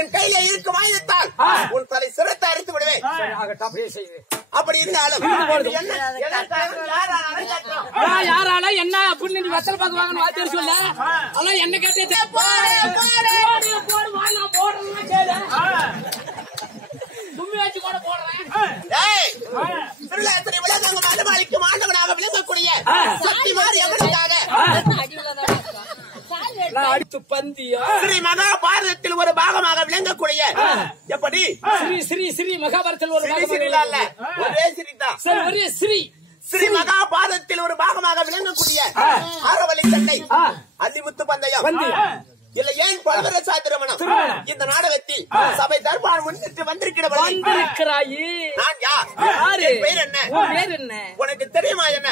என் கையில இருக்கும் ஆயுதத்தால் உன் தலை சிரத்தை அறுத்து விடுவேன். அப்படி இருந்தாலும் யாரால என்ன அப்படின்னு நீ வசல் பார்க்குவாங்கன்னு வாத்தியார் சொல்ல. அதெல்லாம் என்ன கேட்டு கும்மி வச்சு கூட போடுறேன். திருவிழாத்திரை விளக்கம் மதமாளிக்கும் ஆண்டவனாக விளங்கக்கூடிய சக்தி மாறி எவனுக்காக அடுத்து பந்தியா ஸ்ரீ மகாபாரதத்தில் ஒரு பாகமாக விளங்கக்கூடிய எப்படி ஸ்ரீ ஸ்ரீ மகாபாரதத்தில் ஒரு ஒரே ஸ்ரீ தான் ஒரே ஸ்ரீ ஸ்ரீ மகாபாரதத்தில் ஒரு பாகமாக விளங்கக்கூடிய ஆரவழி சண்டை அல்லிமுத்து பந்தயம் இல்ல ஏன் பலவர சாத்திரமணம் இந்த நாடகத்தில் சபை தர்பார் முன்னிட்டு வந்திருக்கிறாயே. நான் யார்? பேர் என்ன உனக்கு தெரியுமா? என்ன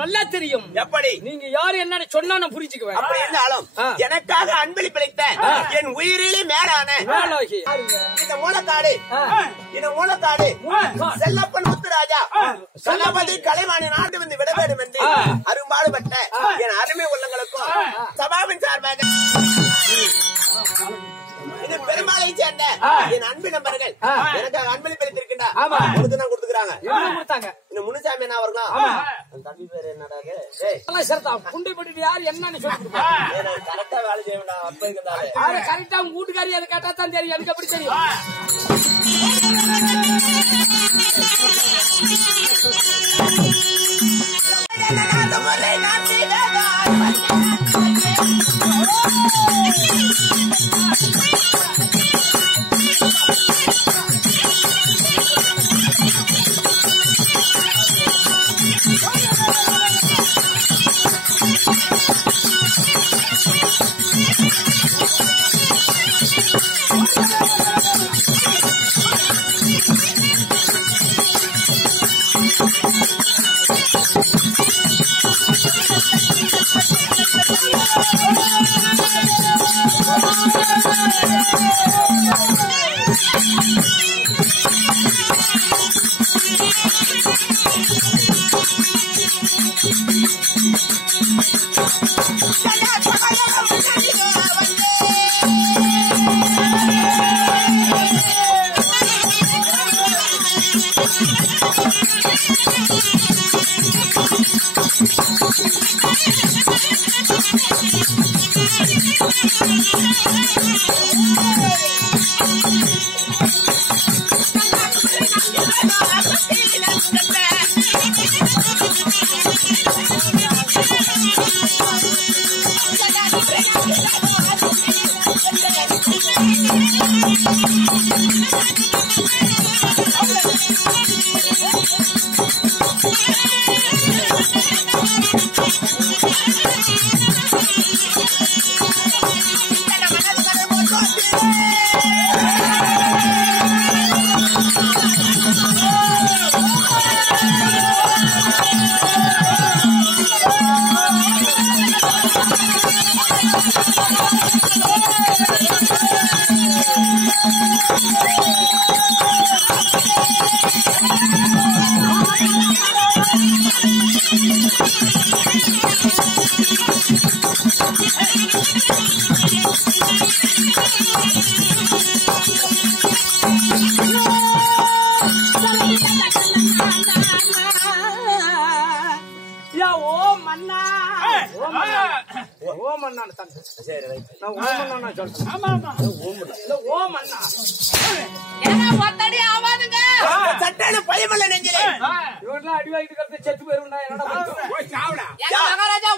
நல்லா தெரியும். எப்படி நீங்க யாரு என்னன்னு சொன்னா நான் புரிஞ்சுக்குவேன். அப்படி இருந்தாலும் எனக்காக அன்பளிப்பளித்த என் உயிரிலே மேலான இந்த மூலக்காடு செல்லப்பன் முத்துராஜா சலபதி கலைவாணி நாடு வந்து விட வேண்டும் என்று அரும்பாடுபட்ட என் அருமை உள்ளங்களுக்கும் சபாவின் சார்பாக இது பெரும்பாலை சேர்ந்த என் அன்பு நண்பர்கள் எனக்கு அன்பளிப்பளித்திருக்கின்றா கொடுத்துக்கிறாங்க. இன்னும் முனுசாமி என்ன அவர்களும் தம்பி பேரு என்னடா குண்டைப்பட்டு யார் என்னன்னு சொல்லி கரெக்டா வேலை செய்ய வேண்டாம். கரெக்டா உங்க வீட்டுக்காரி அதை கேட்டா தான் தெரியும். எனக்கு எப்படி தெரியும்?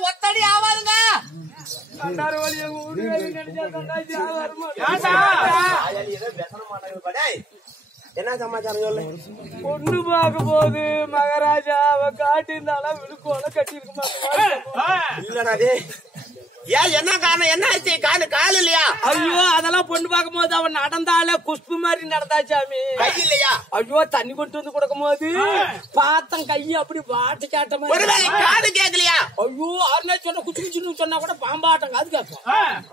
ஒத்தடி ஆவாதுங்க. என்ன சமாச்சாரம் சொல்லு. பொண்ணு பார்க்க போது மகாராஜா அவ காட்டிருந்தாலும் விழுக்கோல கட்டி இருக்குமா? இல்லடா ஏன் என்ன காரணம்? என்ன ஆச்சு? கால் இல்லையா? ஐயோ அதெல்லாம் பொண்ணு பார்க்கும் போது அவன் நடந்தாலே குஷ்பு மாதிரி நடந்தாச்சாமி. கை இல்லையா? ஐயோ தண்ணி கொண்டு வந்து கொடுக்கும் போது பார்த்தன் கையை அப்படி வாட்டு கேட்ட மாதிரி. காது கேட்கலையா? ஐயோ அருணா சொன்ன குச்சி குச்சின்னு சொன்னா கூட பாம்பாட்டம் காது கேட்கும்.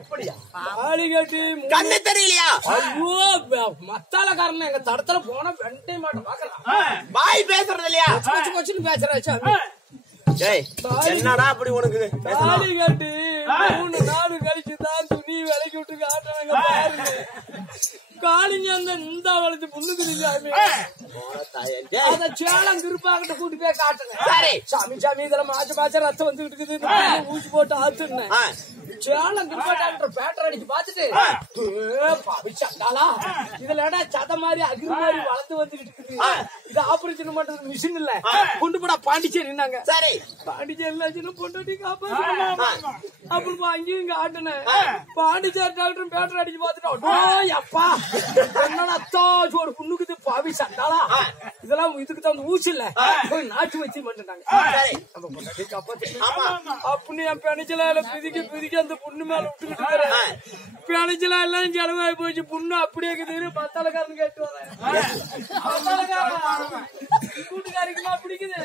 அப்படியா? காலி கேட்டு கண்ணு தெரியலையா? ஐயோ மத்தால காரணம் எங்க தடத்துல போனா வெண்டே மாட்டோம் பாக்கலாம். வாய் பேசுறது இல்லையா? கொச்சுன்னு பேசுறாச்சாமி. என்னடா அப்படி உனக்கு தாலி கட்டி 3 நாள் கழிச்சு தான் துணி விலைக்கு விட்டு காட்டுறாங்க பாருங்க. காலிங்க அந்த இந்த வளர்ச்சி புண்ணுக்கு அத சேலம் திருப்பாக்கிட்ட கூட்டி போய் காட்டுங்க. சாமி சாமி இதெல்லாம் மாச்ச ரத்தம் வந்துகிட்டு இருக்குது, ஊசி போட்டு ஆத்துனேன். சேலம் திருப்பாட்ட பேட்டர் அடிச்சு பாத்துட்டு இதுல சத மாதிரி அகிர் மாதிரி வளர்ந்து வந்துகிட்டு இருக்குது. இது ஆபரேஷன் பண்றது மிஷின் இல்ல, கொண்டு போடா பாண்டிச்சேரி நின்னாங்க. சரி பாண்டிச்சேரியில பொண்டாட்டி காப்பாத்து அப்புறம் அங்கேயும் காட்டுனேன். பாண்டிச்சேரி டாக்டர் பேட்டர் அடிச்சு பாத்துட்டோம். அப்பா என்னடா ஒரு புண்ணுக்குது பாவி சண்டாளா, இதெல்லாம் இதுக்கு தான் ஊசி இல்ல நாட்டு வச்சு பண்ணிட்டாங்க. அப்படின்னு என் பெணிச்சல பிதிக்க அந்த புண்ணு மேல விட்டுக்கிட்டு பெணிச்சல எல்லாம் செலவாயி போச்சு. புண்ணு அப்படியே இருக்குது. பத்தாளக்காரன் கேட்டு வரேன், கூட்டுக்காரிக்குமா பிடிக்குது.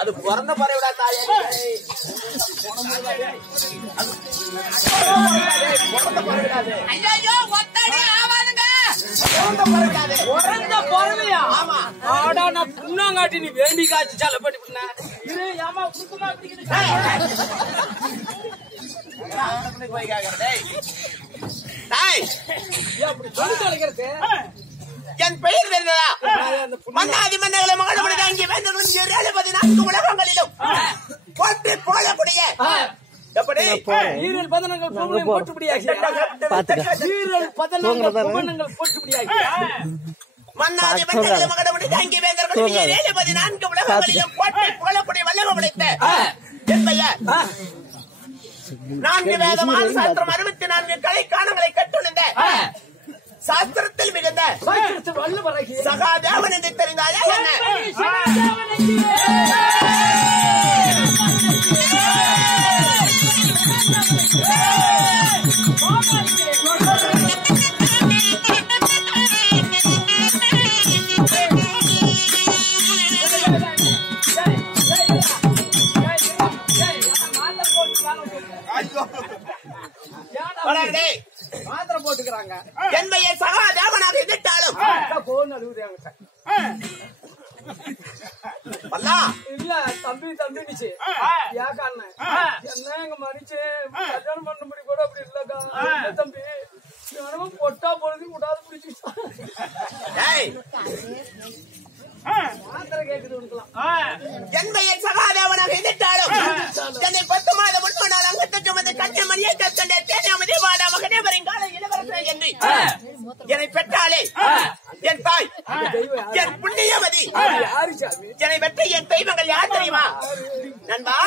அது பிறந்த பறவைடா தாயே. புண்ணாங்காட்டி நீ வேண்டி காய்ச்சி செலப்படி என் பெயர் மன்னாதி மன்னர்களை மகளபடி அங்கே வேந்தர்களும் 14 உலகங்களிலும் போற்றி போடக்கூடிய எப்படி ஈரல் பதனங்கள் போட்டுபடியாகி ஈரல் பதனங்கள் போட்டுபடியாகி மன்னாதி மன்னர்களை மகளபடி அங்கே வேந்தர்களும் 14 உலகங்களிலும் போற்றி போடக்கூடிய வல்லவம் உடைத்த என் பெயர் 4 வேதமான சாஸ்திரம் 64 கலை காணங்களை கட்டுணர்ந்த சாஸ்திரத்தில் மிகுந்த சகாதேவன் என்று தெரிந்தாயா என்ன? மாத்திரை போட்டுக்கிறாங்க. என்னைய சகாதேவனாக எதிர்த்தாலும் இல்ல தம்பி தம்பிச்சு யாக்கான என்ன எங்க மனுச்சு கல்யாணம் பண்ணபடி கூட அப்படி இல்லக்கா தம்பி பொட்டா பொழுது விடாது பிடிச்சு மாத்திரை கேக்குது. என்னைய சகாதேவனாக எதிர்த்தாலும் என்னை 10 மாதம் முன்னால் அங்கத்துக்கு வந்து கஞ்சமணியை கற்கண்ட தேனாமதி வாடா மகனே வருங்கால இளவரசர் என்று என்னை பெற்றாலே என் தாய் என் புண்ணியவதி. என்னை பெற்ற என் தெய்வங்கள் யார் தெரியுமா நண்பா?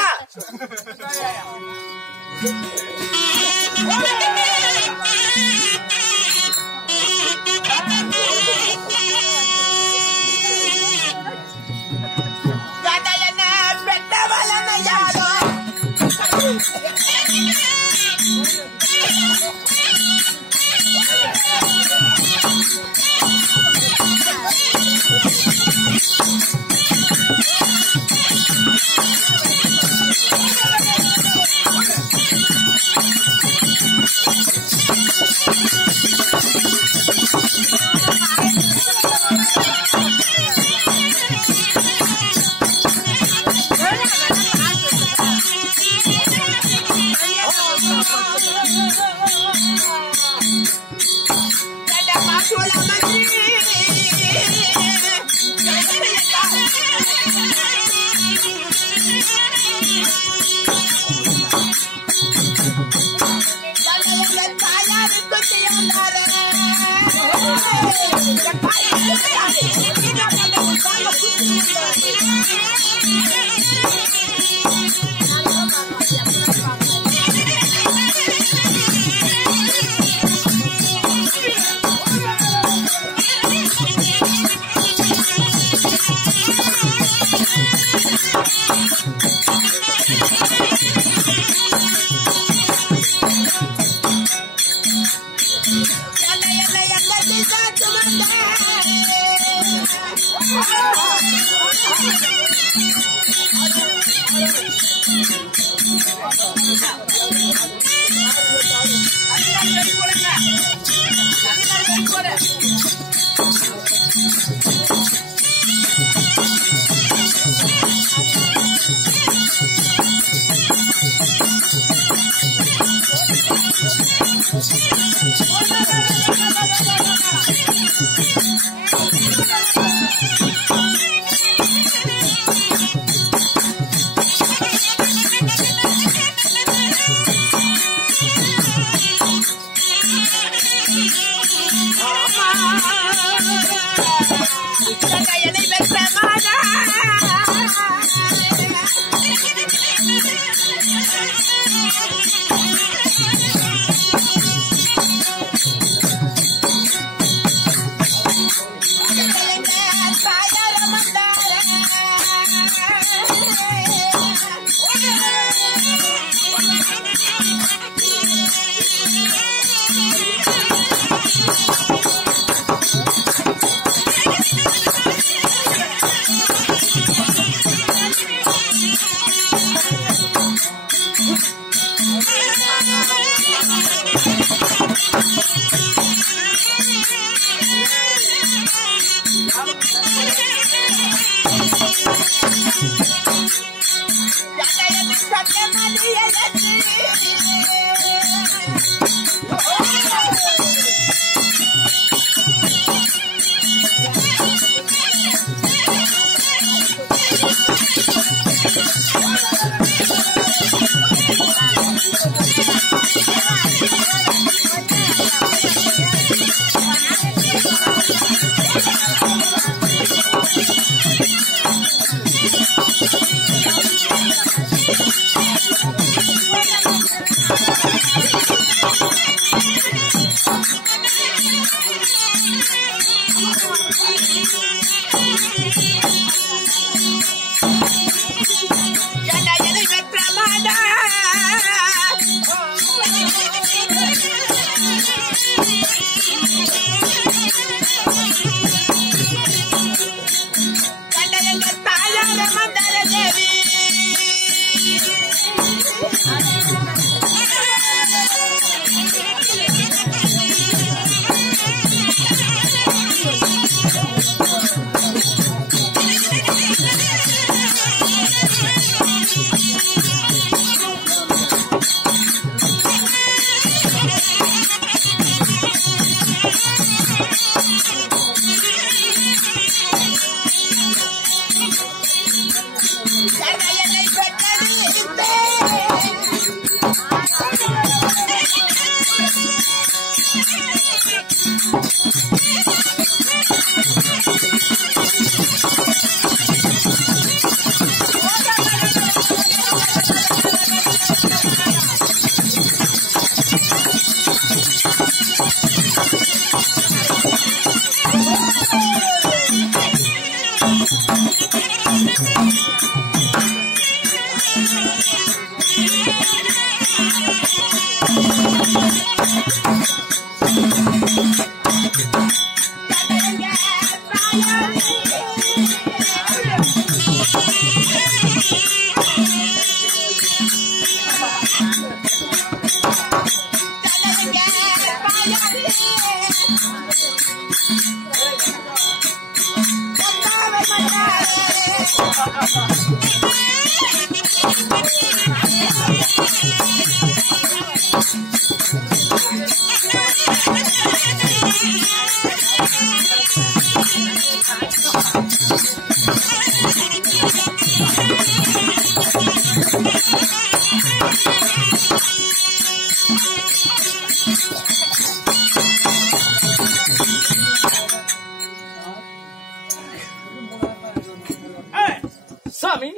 சாமி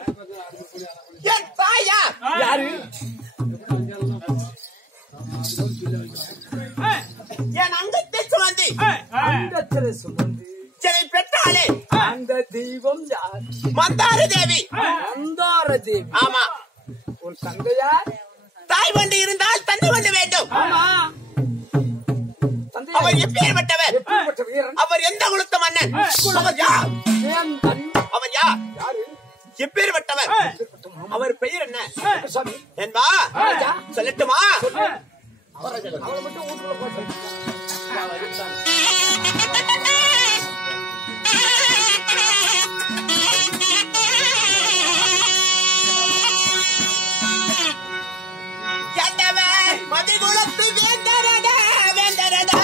என் தாயா யாரு? என் அங்கத்தை சுமந்து அங்கத்திலே சுமந்து என்னை பெற்றாளே அந்த தெய்வம் யார்? மந்தார தேவி. மந்தார தேவி. ஆமா. உன் தந்தையார்? தாய் வண்டு இருந்தால் தந்தை வண்டு வேண்டும். ஆமா. அவர் எப்பேற்பட்டவர்? எப்பேற்பட்ட வீரன்? அவர் எந்த குலத்த மன்னன்? அவர் யார்? அவர் யார்? எப்பேற்பட்டவர்? அவர் பெயர் என்ன? என்பா சொல்லட்டுமா? அவளை மட்டும் ஊருக்குள்ள போட்டு மதிகுலத்து வேந்தரடா வேந்தரடா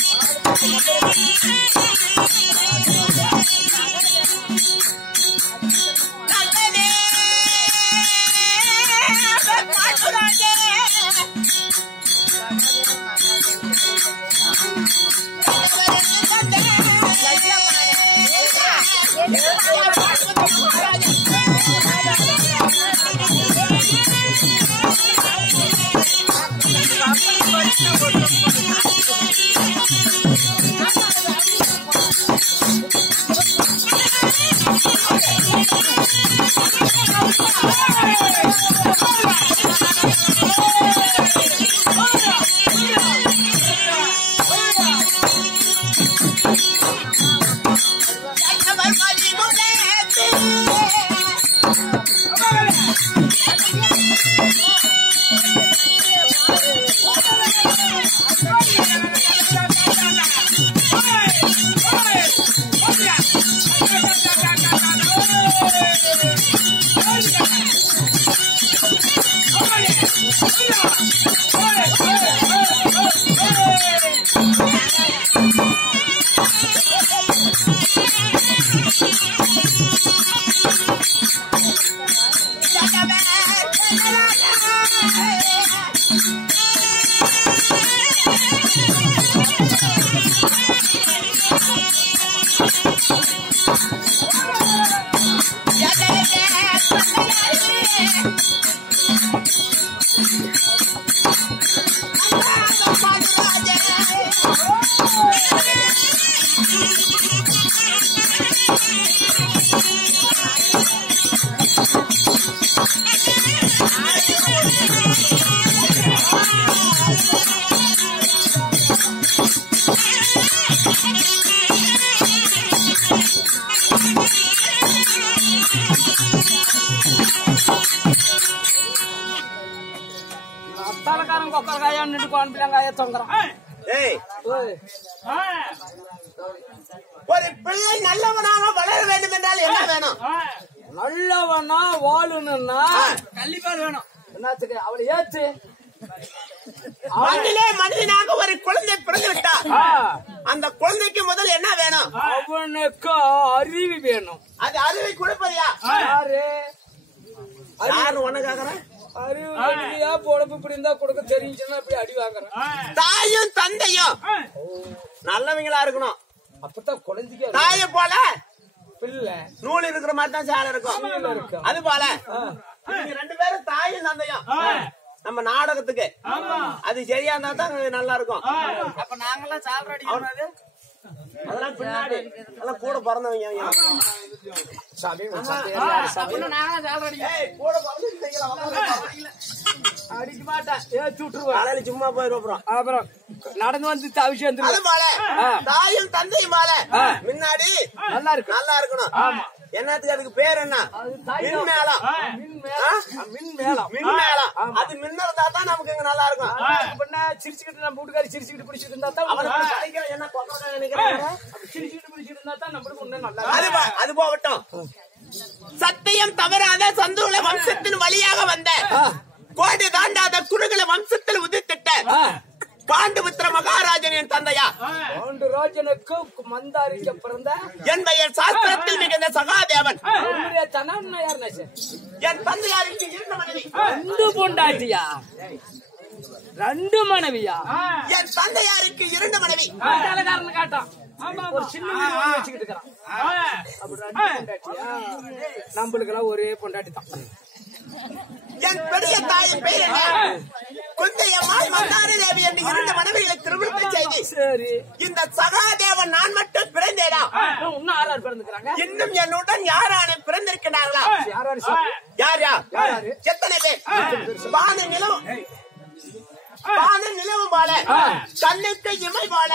Thank you. ஒரு பிள்ளை நல்லவனாக வளர வேண்டும் என்றால் என்ன வேணும்? நல்லவனா வாழணும்னா கண்டிப்பாக வேணும். என்னாச்சுக்கு அவளை ஏத்து மண்ணிலே மனிதனாக ஒரு குழந்தை பிறந்து விட்டா அந்த குழந்தைக்கு முதல் என்ன வேணும்? அவனுக்கு அறிவு வேணும். அது அறிவை கொடுப்பதையா? யாரு யாரு உனக்காக அறிவு பொழப்பு இப்படி இருந்தா கொடுக்க தெரிஞ்சுன்னா இப்படி அடி வாங்குறேன். தாயும் தந்தையும் நல்லவங்களா இருக்கணும். அப்பதான் குழந்தைக்கு தாய போல பிள்ளை நூல் இருக்கிற மாதிரி தான் சேலை இருக்கும். அது போல நீங்க 2 பேரும் தாயும் தந்தையும் நம்ம நாடகத்துக்கு அது சரியா இருந்தா தான் நல்லா இருக்கும். அப்ப நாங்கெல்லாம் சால்ற அடிக்கிறது அதெல்லாம் பின்னாடி அதெல்லாம் கூட பிறந்தவங்க அடிக்க மாட்டேன் ஏற்றி விட்டுருவேன். சும்மா போயிருவோம். அப்புறம் நடந்து வந்து விஷயம் தாயும் தந்தையும் மேல முன்னாடி நல்லா இருக்கு நல்லா இருக்கணும். என்னத்துக்கு அதுக்கு பேர் என்ன? மின்மேளம். மின்மேளம் அது மின்னறதா தான் நமக்கு இங்க நல்லா இருக்கும். சிரிச்சுக்கிட்டு நம்ம வீட்டுக்காரி சிரிச்சுக்கிட்டு பிடிச்சிட்டு இருந்தா தான் என்ன நினைக்கிறேன். சிரிச்சுக்கிட்டு பிடிச்சிட்டு இருந்தா தான் நம்மளுக்கு ஒண்ணு நல்லா அது போகட்டும். சத்தியம் தவறாத சந்துல வம்சத்தின் வழியாக வந்த கோடி தாண்டாத குறுகல வம்சத்தில் உதித்திட்ட பாண்டுபுத்திர மகாராஜனின் தந்தையா? பாண்டுராஜனுக்கு மந்தாரிக்க பிறந்த என் பெயர் சாஸ்திரத்தில் மிகுந்த சகாதேவன். என் தந்தையாருக்கு 2 மனைவி. 2 பொண்டாட்டியா? 2 மனைவியா? என் தந்தையாருக்கு 2 மனைவி. காரணம் காட்டான். ஒரு சின்ன வச்சுக்கிட்டு இருக்கிறான். நம்மளுக்கு எல்லாம் ஒரே பொண்டாட்டி தான். என் பெரிய தாயின் பெயர் என்ன? குந்தையம்மாள் மந்தாரி தேவி என்று 2 மனைவிகளை திருமணம் செய்து சரி இந்த சகாதேவன் நான் மட்டும் பிறந்தேனா? இன்னும் 6 பிறந்துக்கிறாங்க. இன்னும் என்னுடன் யாரான பிறந்திருக்கிறார்களா? யார் யார்? எத்தனை பேர்? பானை நிலவும் போல கண்ணுக்கு இமை போல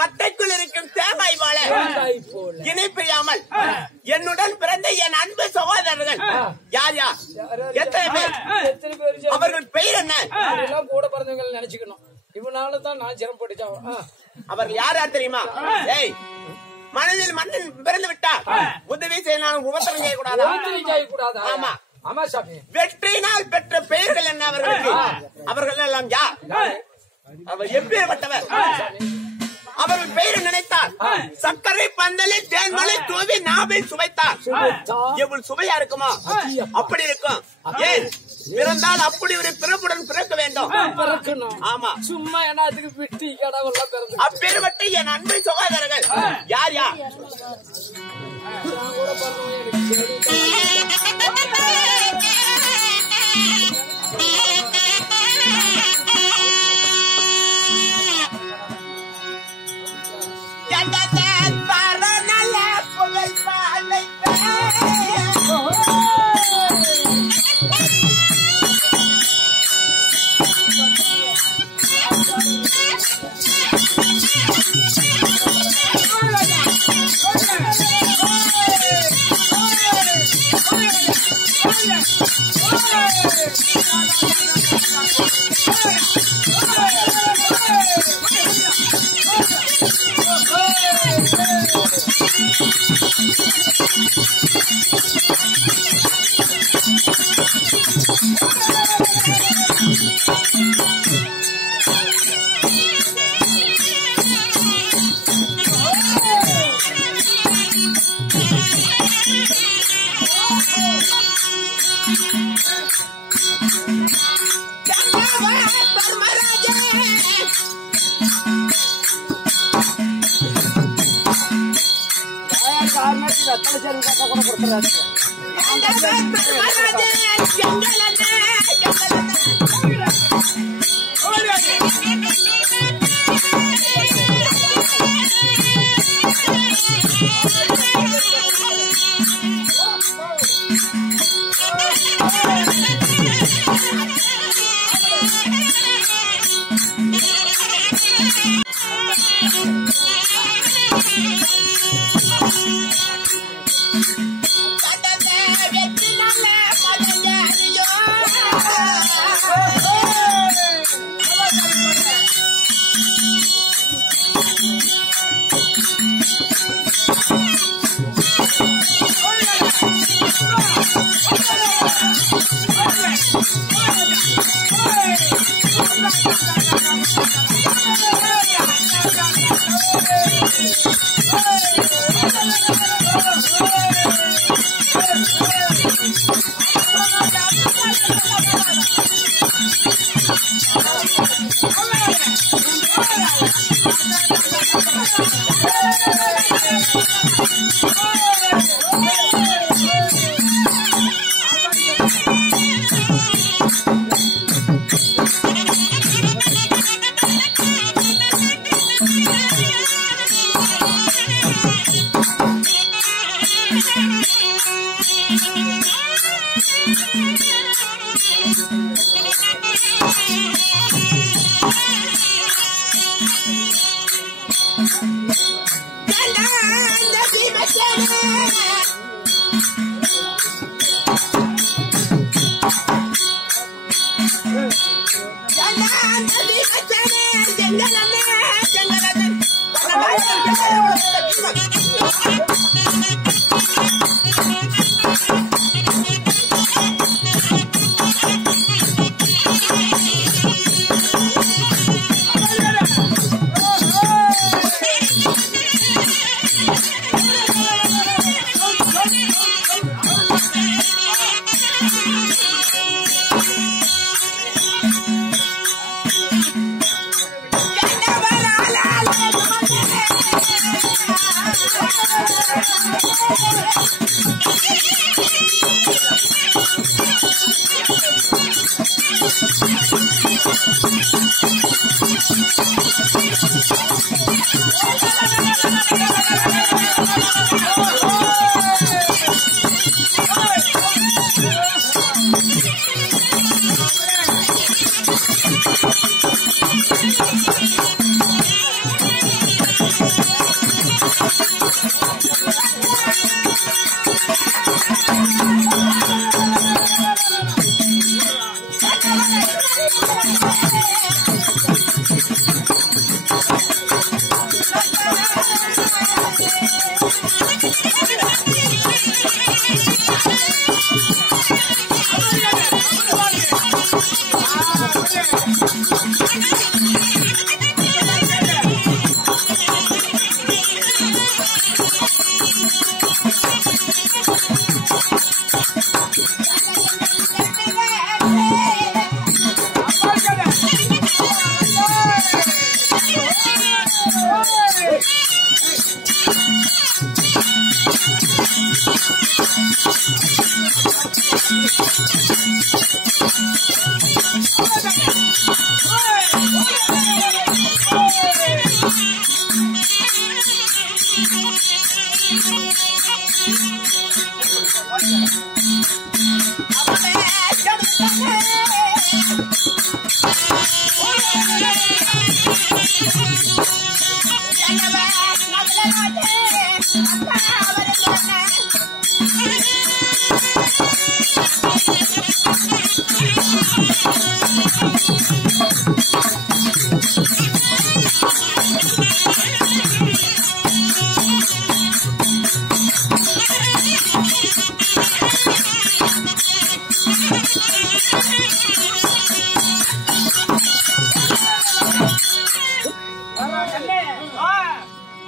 மட்டைக்குள் இருக்கும் தேங்காய் போல இணைப்பில்லாமல் என்னுடன் பிறந்த என் அன்பு சகோதரர்கள் யார் யார்? எத்தனை பேர்? அவர்கள் பெயர் என்ன? கூட பிறந்தவங்க நினைச்சுக்கணும். இவனாலதான் நான் சிரமப்பட்டுச்சா. அவர்கள் யார் யார் தெரியுமா? மனதில் மன்னன் பிறந்து விட்டா உதவி செய்யலாம், உபத்திரம் செய்யக்கூடாது. ஆமா ஆமா சாமி. வெற்றியினால் பெற்ற பெயர்கள் என்ன அவர்களுக்கு? அவர்கள் எல்லாம் யார்? அவர் எப்பேற்பட்டவர்? அவர் பெயரை நினைத்தார். சர்க்கரை பந்தலில் தேன்மலை தூவி நாவில் சுவைத்தார். எவ்வளவு சுவையா இருக்குமா? அப்படி இருக்கும். ஏன் பிறந்தால் அப்படி ஒரு பிறப்புடன் பிறக்க வேண்டும். ஆமா, சும்மா என்னத்துக்கு பிட்டி கடவுள் பிறந்து அப்பேற்பட்ட என் அன்பை சகோதரர்கள் யார் யார்?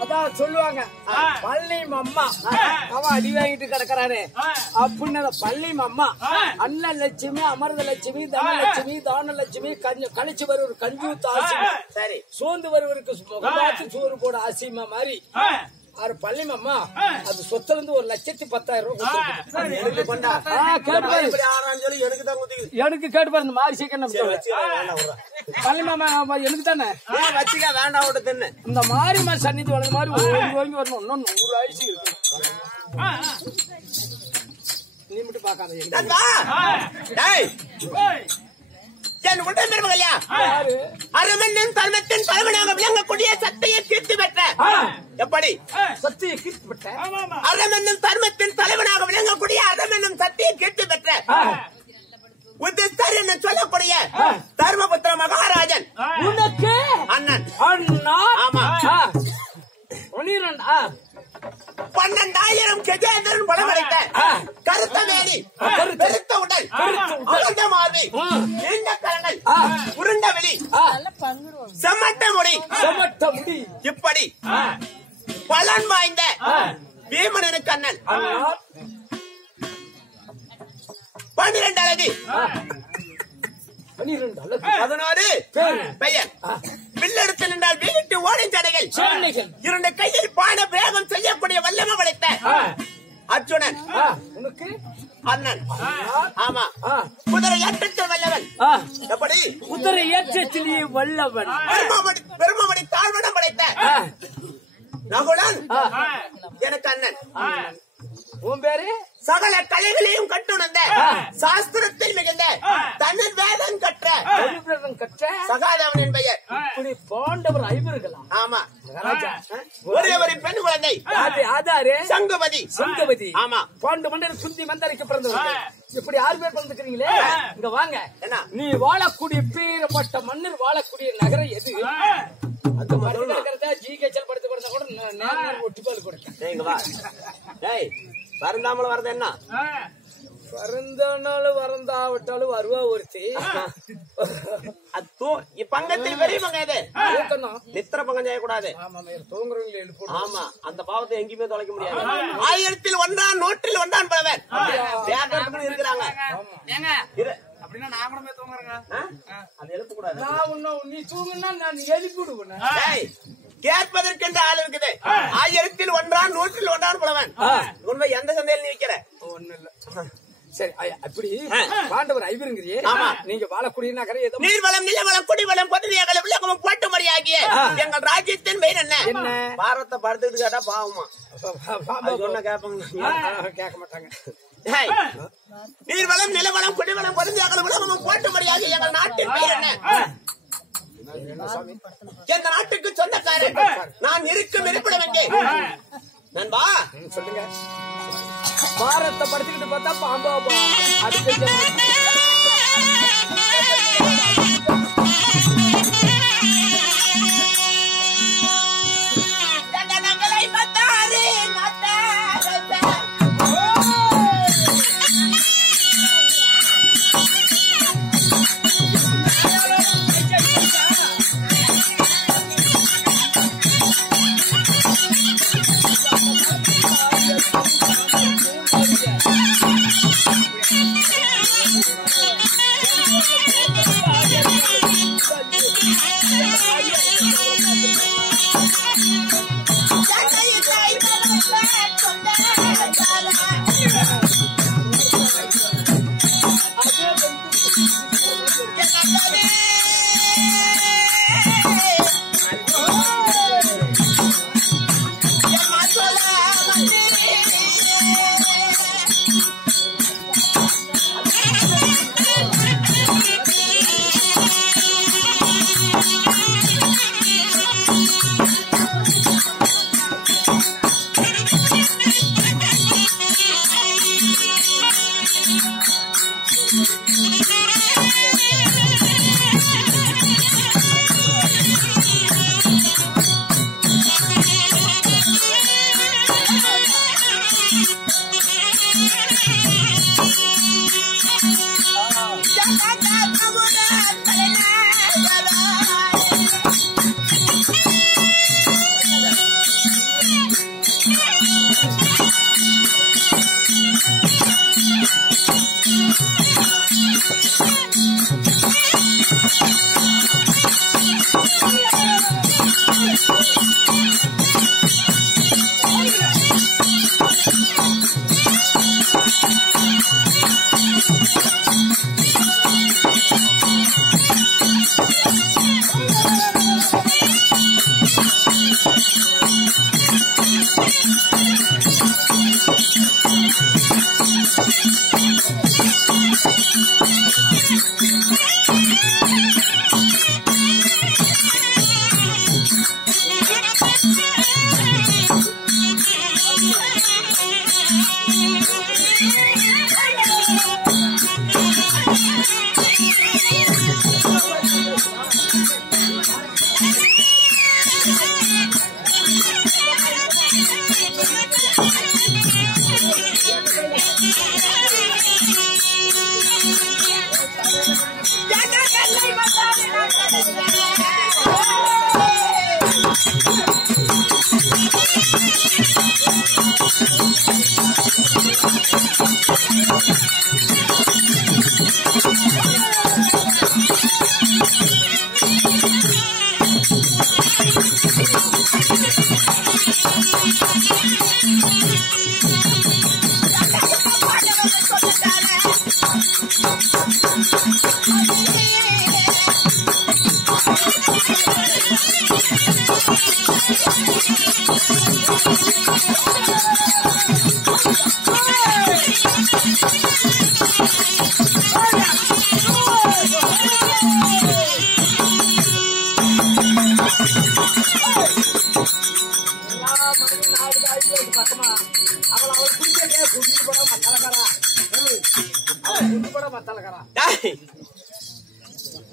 அதான் சொல்லுவாங்க பள்ளி அம்மா அவன் அடி வாங்கிட்டு கிடக்குறானே அப்படின்னு பள்ளி அம்மா அண்ணன் லட்சுமி அமர்த லட்சுமி தனலட்சுமி தானலட்சுமி கழிச்சு வருவர் கஞ்சு ஆசிமா சரி சோர்ந்து வருவருக்கு முகமாத்து சோறு போட ஆசிமா மாதிரி ஆறு பள்ளி அம்மா அது சொத்துல இருந்து 1,10,000 ரூபாய் எனக்கு கேட்டு பாரு இந்த மாதிரி சீக்கிரம் பள்ளி மாமா எனக்கு தானே வச்சுக்க வேண்டாம் விட தின்னு இந்த மாரியம்மா சன்னிதி வளர்ந்த மாதிரி வாங்கி வரணும் இன்னும் 100 ஆயிடுச்சு இருக்கு நீ மட்டும் பாக்காத என் உடன் பெருமகையா அரமன்னன் தர்மத்தின் தலைவனாக விளங்கக்கூடிய சக்தியை கீர்த்தி பெற்ற எப்படி சக்தியை கீர்த்தி பெற்ற அரமன்னன் தர்மத்தின் தலைவனாக விளங்கக்கூடிய அரமன்னன் சக்தியை கீர்த்தி பெற்ற உத்திஸ்தர் என்று சொல்லக்கூடிய தர்மபுத்திர மகாராஜன் உனக்கு அண்ணன் அண்ணா ஆமா 12,000 கஜேந்திரன் பலமடைத்த கருத்த மேனி பெருத்த உடல் அகண்ட மார்பி நீண்ட கரங்கள் உருண்ட வெளி செம்மட்ட முடி இப்படி பலன் வாய்ந்த பீமனனுக்கு அண்ணன் 12 அழகு 16 பெயர் வில்லெடுத்து நின்றால் வீட்டு ஓடும் சடைகள் 2 கையில் பாட வேகம் செய்யக்கூடிய வல்லமை படைத்த அர்ஜுனன் உனக்கு அண்ணன் ஆமா குதிரை ஏற்றத்தில் வல்லவன் எப்படி குதிரை ஏற்றத்திலேயே வல்லவன் பெருமபடி தாழ்வனம் படைத்த நகுலன் எனக்கு அண்ணன் உன் பேரு சகல கலைகளையும் கட்டுணர்ந்த சாஸ்திரத்தில் மிகுந்த தன்னன் வேதம் கற்ற சகாதேவனின் பெயர் இப்படி பாண்டவர் ஐவர்களா ஆமா ஒரே ஒரு பெண் குழந்தை ஆதாரே சங்கபதி ஆமா பாண்டு மண்டல் சுந்தி மந்தரிக்க பிறந்தவங்க இப்படி 6 பேர் பிறந்துக்கிறீங்களே இங்க வாங்க நீ வாழக்கூடிய பேரப்பட்ட மன்னர் வாழக்கூடிய நகரம் எது அது இருக்கிறதா ஜிகேச்சல் படுத்து கொடுத்தா கூட நேரம் ஒட்டிப்பால் கொடுத்தேன் வருந்தாமல் வரது என்ன வருந்தானாலும் வரந்தாவிட்டாலும் வருவா ஒருத்தி பங்கத்தில் பெரிய பங்கம் இது நித்திர பங்கம் செய்யக்கூடாது தூங்குறவங்களை எழுப்பு ஆமா அந்த பாவத்தை எங்கேயுமே தொலைக்க முடியாது 1000 1 100 1 பலவன் இருக்கிறாங்க அப்படின்னா நான் கூட தூங்குறேங்க அது எழுப்ப கூடாது நீ தூங்குனா நான் எழுப்பி விடுவேன் கேட்பதற்கென்று ஆள் இருக்குது 1000 1 100 1 பலவன் உண்மை எந்த சந்தையில் நீ வைக்கிற ஒண்ணு இல்ல சரி அப்படி பாண்டவர் ஐவருங்கிறியே நீங்க வாழக்கூடிய நகரம் ஏதோ நீர்வளம் நிலவளம் குடிவளம் பதவியாக விளக்கமும் போட்டுமரியாகிய எங்கள் ராஜ்யத்தின் பெயர் என்ன பாரத்தை படுத்துட்டு கேட்டா பாவமா சொன்ன கேட்க மாட்டாங்க நீர்வளம் நிலவளம் குடிவளம் பதவியாக விளக்கமும் போட்டுமரியாகிய எங்கள் நாட்டின் பெயர் என்ன எந்த நாட்டுக்கு சொந்தக்காரன் நான் இருக்கும் இருப்பிடம் எங்கே நண்பா சொல்லுங்க பாரத்தை படுத்துக்கிட்டு பார்த்தா பாம்பா அடுத்த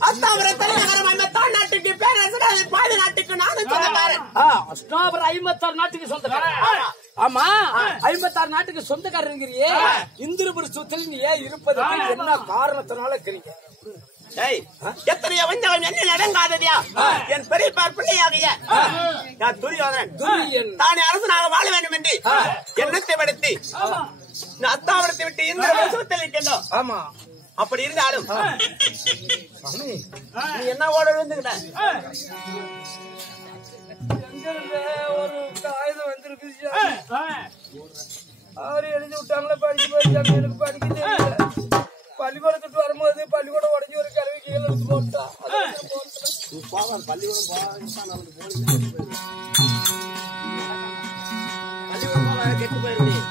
அஸ்தாபுரம் தலைநகரம் ஐம்பத்தாறு நாட்டுக்கு பேரரசு பாதி நாட்டுக்கு நானும் சொந்தக்காரன். அஸ்தாபுரம் 56 நாட்டுக்கு சொந்தக்காரன். ஆமா 56 நாட்டுக்கு சொந்தக்காரங்கிறியே இந்திரபுரி சுத்தல் நீ ஏன் இருப்பதற்கு என்ன காரணத்தினால இருக்கிறீங்க? எத்தனையோ வஞ்சகம் என்ன நடங்காததியா என் பெரிய பிள்ளையாகிய துரியோதனன் தானே அரசனாக வாழ வேண்டும் என்று எண்ணத்தை படுத்தி அஸ்தாபுரத்தை விட்டு இந்திரபுரத்தில் இருக்கின்றோம். ஆமா அப்படி இருந்தாலும் நீ என்ன ஓட வந்துகிட்ட ஒரு காகிதம் வந்திருக்கு. அவரு எழுதி விட்டாங்களே படிச்சு போயிட்டாங்க. எனக்கு படிக்க தெரியல. பள்ளிக்கூடத்துட்டு வரும்போது பள்ளிக்கூடம் உடஞ்சி ஒரு கருவி கீழே எடுத்து போட்டா பள்ளிக்கூடம் கெட்டு போயிருந்தேன்.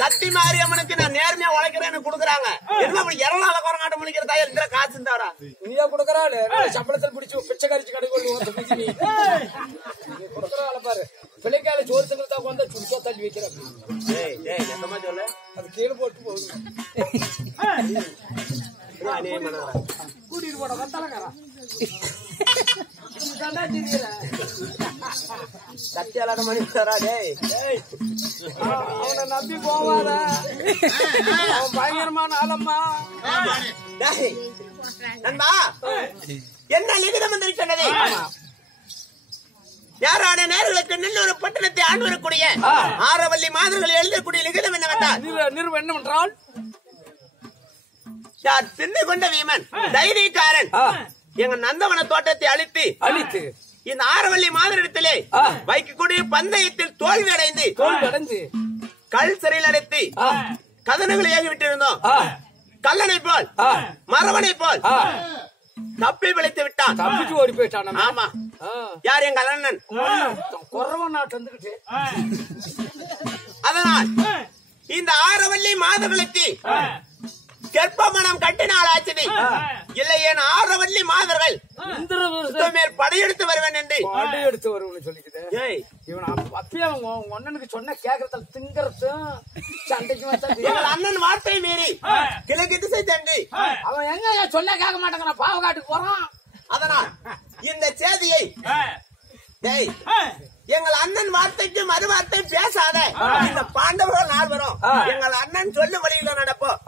சக்தி மாரியம்மனுக்கு நான் நேர்மையா உழைக்கிறேன்னு குடுக்கறாங்க. என்ன இரண்டாவது குரங்காட்ட முடிக்கிறதா இருக்கிற காசு இருந்தாரா இனியா குடுக்கறாரு சம்பளத்தில் பிடிச்சு பிச்சை கரிச்சு கடை கொண்டு குடுக்கறாள் பாரு. பிள்ளைக்கால சோறு தங்கத்தா கொண்டா சுடுசோ தள்ளி வைக்கிறேன். சொல்ல அது கீழே போட்டு போகுது. கூட்டிட்டு போட வந்தாலக்காரா சத்தியாலாத மணி தராடே அவனை நம்பி போவாத. அவன் பயங்கரமான ஆளம்மா. நண்பா என்ன லிகிதம் வந்திருக்கின்றது? யாரான நேர்களுக்கு நல்லொரு பட்டணத்தை ஆண்டு வரக்கூடிய ஆரவல்லி மாதர்கள் எழுதக்கூடிய லிகிதம் என்னவென்றால் நிறுவனம் என்னவென்றால் யார் தின்னு கொண்ட வீமன் தைரியக்காரன் எங்க நந்தவன தோட்டத்தை அழித்து இந்த ஆரவல்லி மாதரிடத்திலே வைக்கக்கூடிய பந்தயத்தில் தோல்வி அடைந்து கல் சிறையில் அடைத்து கதனங்களை ஏகிவிட்டிருந்தோம். கல்லனை போல் மரவனை போல் தப்பி விளைத்து விட்டான். தப்பிச்சு ஓடி போயிட்டான். ஆமா யார் எங்க அண்ணன் குறவன் நாட்டு வந்துகிட்டு. அதனால் இந்த ஆரவல்லி மாதர்களுக்கு கற்பமணம் கட்டினால் ஆச்சு இல்லை என் ஆரவல்லி மாதர்கள் மேல் படையெடுத்து வருவேன் என்று படையெடுத்து வருவேன் சொல்லிக்கிட்டு இவன் அப்பயே அண்ணனுக்கு சொன்ன கேக்குறத திங்கறதும் சண்டைக்கு எங்கள் அண்ணன் வார்த்தை மீறி கிழக்கு திசை தண்டி அவன் எங்க சொல்ல கேட்க மாட்டேங்கிறான். பாவக்காட்டுக்கு போறான். அதனால் இந்த செய்தியை எங்கள் அண்ணன் வார்த்தைக்கு மறுவார்த்தை பேசாத. இந்த பாண்டவர்கள் 4 வரும். எங்கள் அண்ணன் சொல்லும் வழியில நடப்போம்.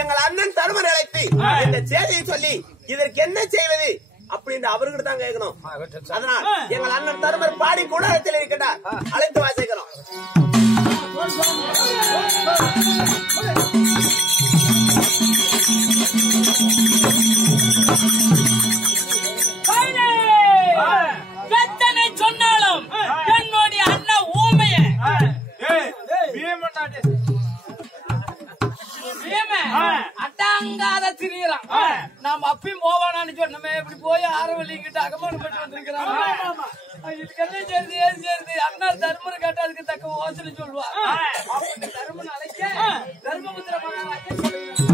எங்கள் அண்ணன் தருமன் அழைத்து இந்த செய்தியை சொல்லி இதற்கு என்ன செய்வது அப்படின்னு அவர்கிட்ட தான் கேட்கணும். அதனால் எங்கள் அண்ணன் தருமர் பாடி கூடாரத்தில் இருக்கின்றார். அழைத்து வாசிக்கிறோம். எத்தனை சொன்னாலும் என்னுடைய அண்ணன் ஊமைய அட்டாங்காத திரியறான். நாம் அப்பயும் போவானான்னு சொன்னமே இப்படி போய் ஆரவல்லிங்கிட்ட அகமானம் பட்டு வந்திருக்கிறான். இதுக்கு என்ன செய்யுது ஏது செய்யுது? அண்ணா தர்மர் கேட்டா அதுக்கு தக்க ஓசனை சொல்லுவா. தர்மன் அழைக்க தர்மபுத்திர மகன்